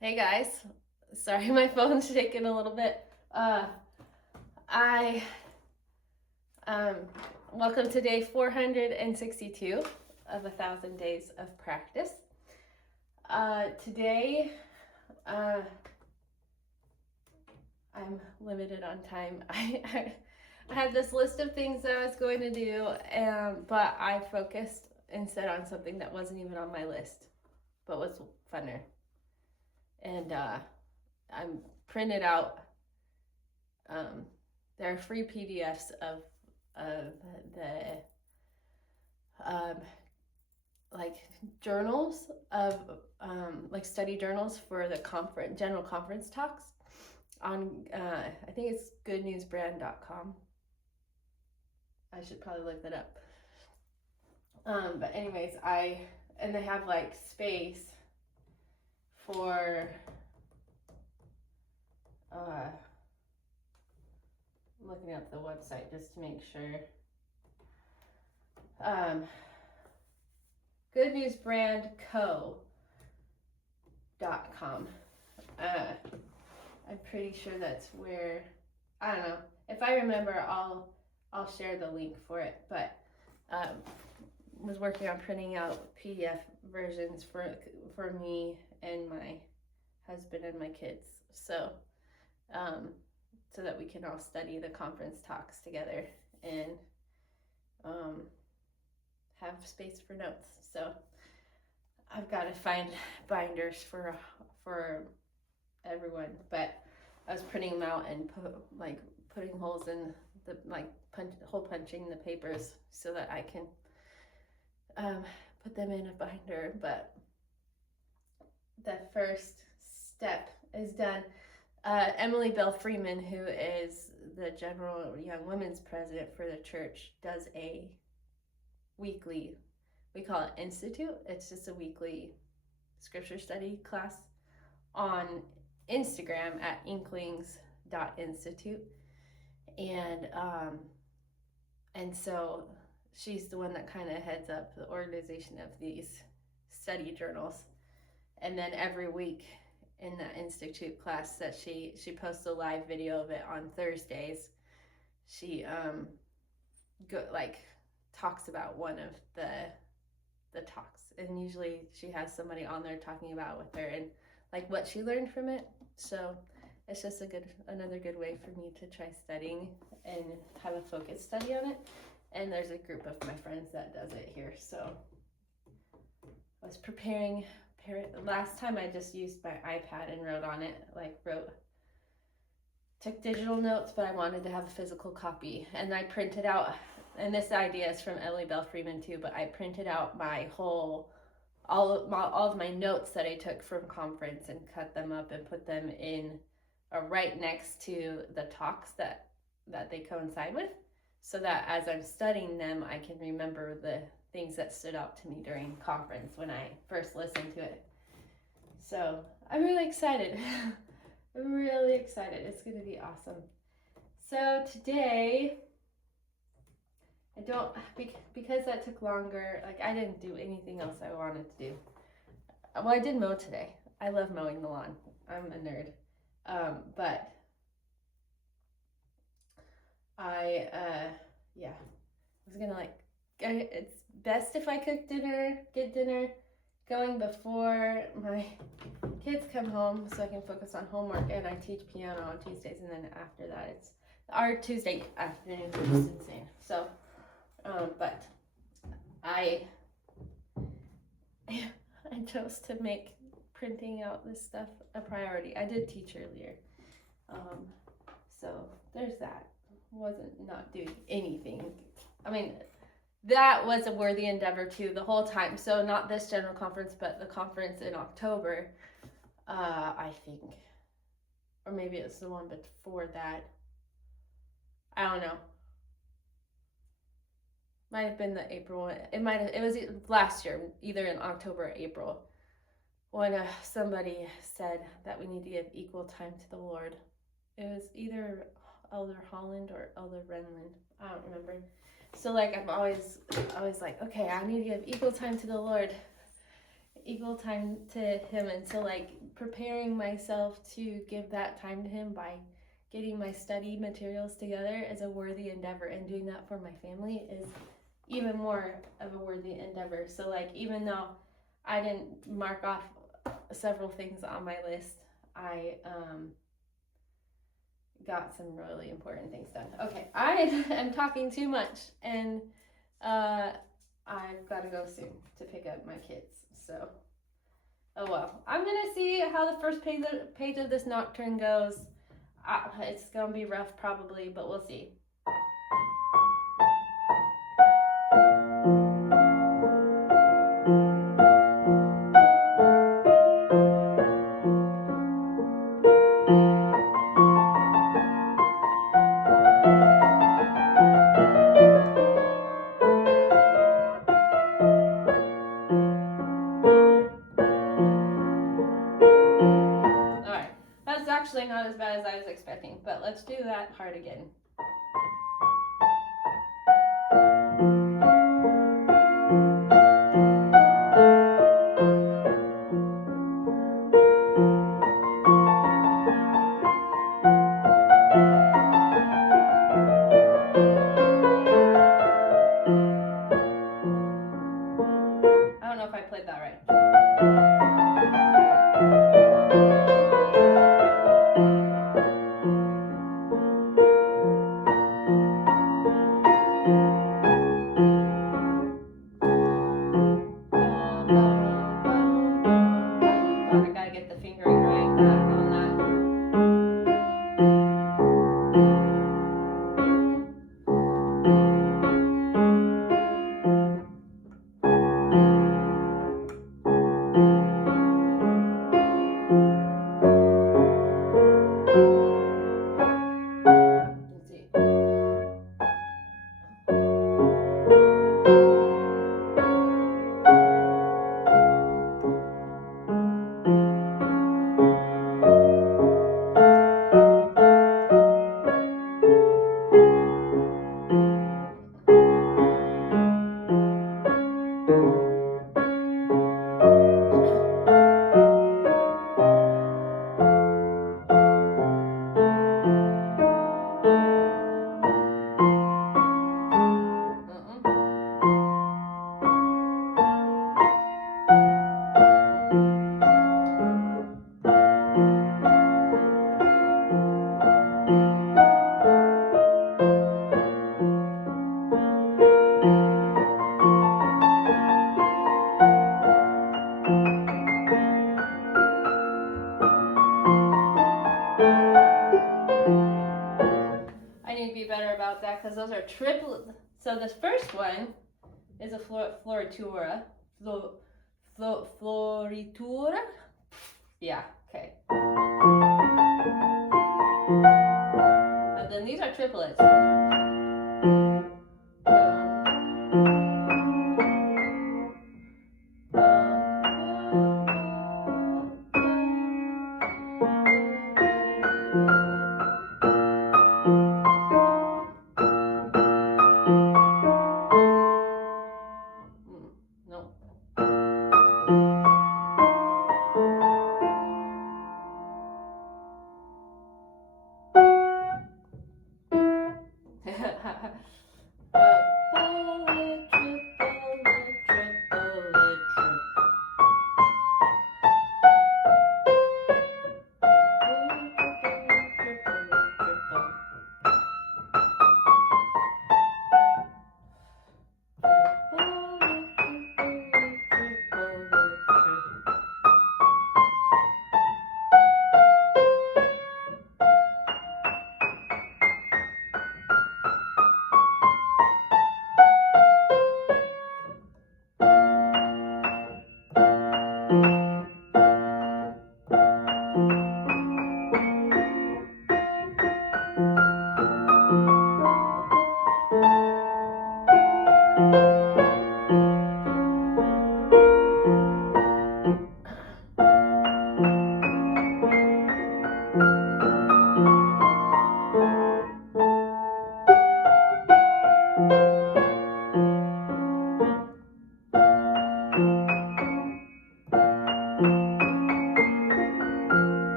Hey guys, sorry my phone's shaking a little bit. I welcome to day 462 of 1,000 days of practice. Today, I'm limited on time. I had this list of things that I was going to do, but I focused instead on something that wasn't even on my list, but was funner. And I'm printed out. There are free PDFs of the like journals of like study journals for the general conference talks on I think it's goodnewsbrand.com. I should probably look that up. But anyways, and they have like space for I'm looking up the website just to make sure. goodnewsbrandco.com. I'm pretty sure that's where, I don't know. If I remember, I'll share the link for it. But was working on printing out PDF versions for me and my husband and my kids. So that we can all study the conference talks together and have space for notes. So I've got to find binders for everyone, but I was printing them out and putting holes in the hole punching the papers so that I can put them in a binder. But the first step is done. Emily Bell Freeman, who is the General Young Women's President for the church, does a weekly, we call it Institute. It's just a weekly scripture study class on Instagram at inklings.institute. And so she's the one that kind of heads up the organization of these study journals. And then every week in that institute class that she posts a live video of it on Thursdays, she talks about one of the talks, and usually she has somebody on there talking about with her and like what she learned from it. So it's just another good way for me to try studying and have a focused study on it. And there's a group of my friends that does it here. So I was preparing. Last time I just used my iPad and wrote on it, took digital notes, but I wanted to have a physical copy. And I printed out, and this idea is from Emily Bell Freeman too, but I printed out all of my notes that I took from conference and cut them up and put them in right next to the talks that they coincide with, so that as I'm studying them, I can remember the things that stood out to me during conference when I first listened to it. So I'm really excited. I'm really excited. It's going to be awesome. So today, because that took longer, I didn't do anything else I wanted to do. Well, I did mow today. I love mowing the lawn. I'm a nerd. But I was gonna it's best if I get dinner going before my kids come home so I can focus on homework, and I teach piano on Tuesdays, and then after that it's our Tuesday afternoons are just insane. So but I chose to make printing out this stuff a priority. I did teach earlier. So there's that. Wasn't not doing anything. I mean, that was a worthy endeavor too the whole time. So not this general conference, but the conference in October, I think, or maybe it's the one before that. I don't know. Might have been the April one. It was last year, either in October or April, when somebody said that we need to give equal time to the Lord. It was either Elder Holland or Elder Renland. I don't remember. So I'm always like, okay, I need to give equal time to the Lord, equal time to Him. And so preparing myself to give that time to him by getting my study materials together is a worthy endeavor, and doing that for my family is even more of a worthy endeavor. So like, even though I didn't mark off several things on my list, I got some really important things done. Okay, I am talking too much, and I've got to go soon to pick up my kids. So, oh well. I'm gonna see how the first page of this Nocturne goes. It's gonna be rough probably, but we'll see. Alright, that's actually not as bad as I was expecting, but let's do that part again. I don't know if I played that right. I gotta get the fingering right on that. Let's see. I need to be better about that because those are triple. So this first one is a floritura. Floritura? Yeah, okay. And then these are triplets. No.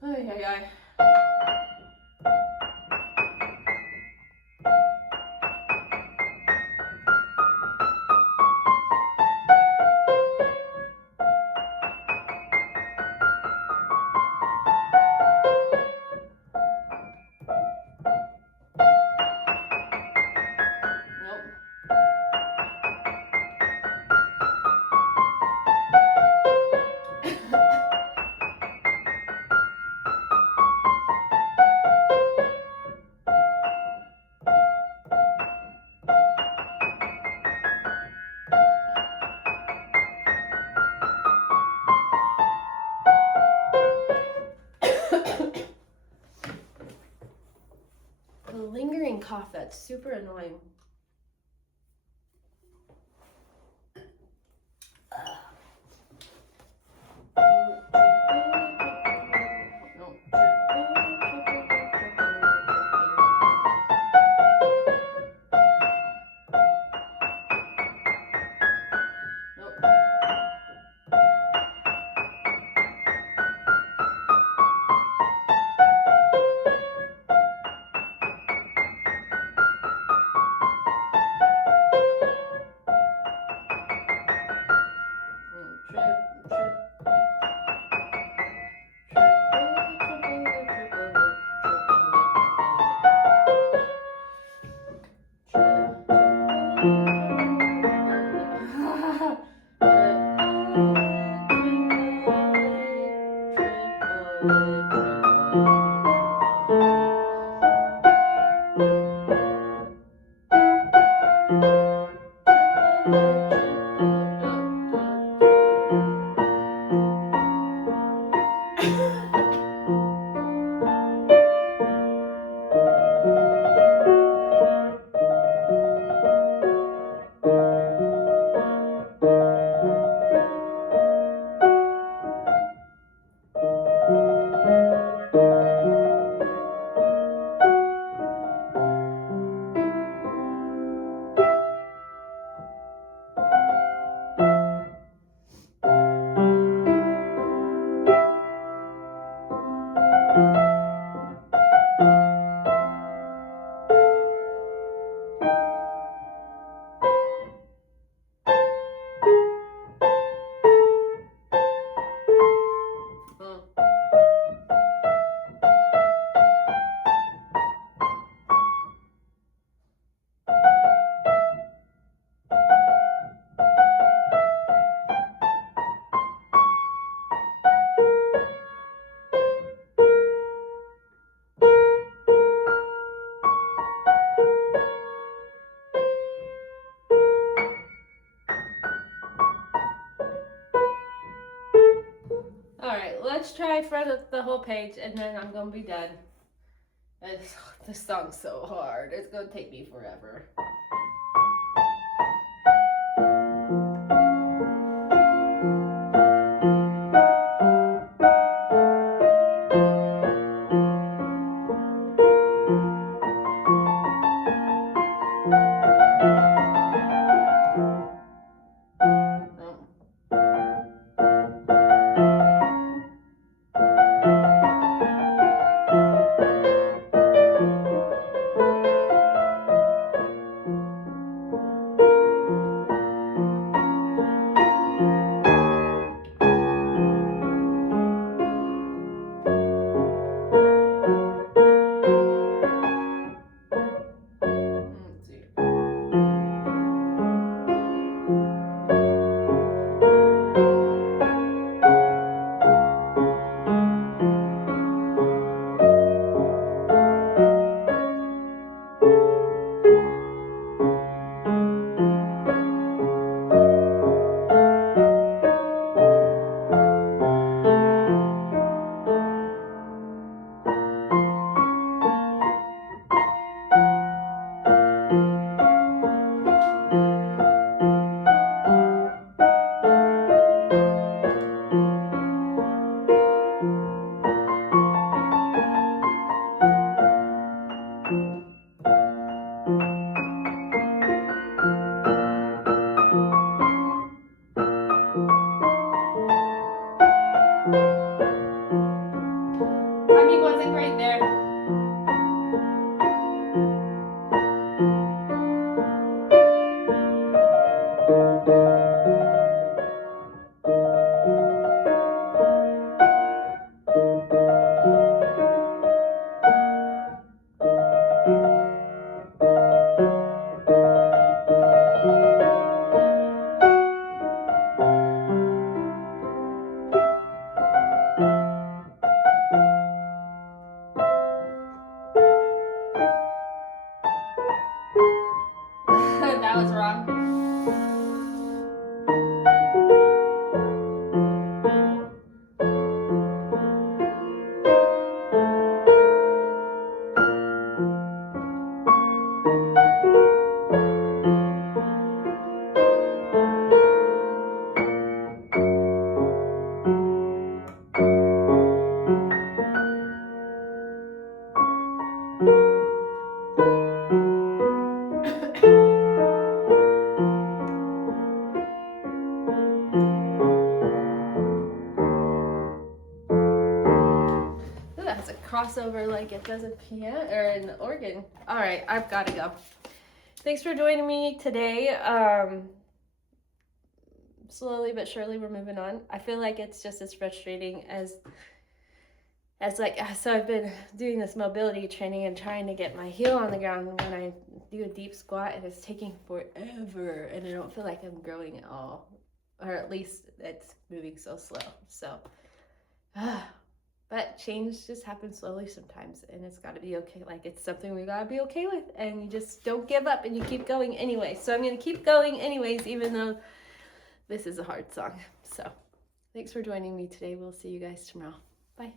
Ay, ay, ay. Nope. The lingering cough, that's super annoying. Alright, let's try for the whole page and then I'm gonna be done. This song's so hard. It's gonna take me forever. over like it does a piano or an organ. All right, I've got to go. Thanks for joining me today. Slowly but surely we're moving on. I feel like it's just as frustrating as like, so I've been doing this mobility training and trying to get my heel on the ground when I do a deep squat, and it's taking forever, and I don't feel like I'm growing at all, or at least it's moving so slow. So but change just happens slowly sometimes, and it's got to be okay. Like, it's something we got to be okay with, and you just don't give up, and you keep going anyway. So I'm going to keep going anyways, even though this is a hard song. So thanks for joining me today. We'll see you guys tomorrow. Bye.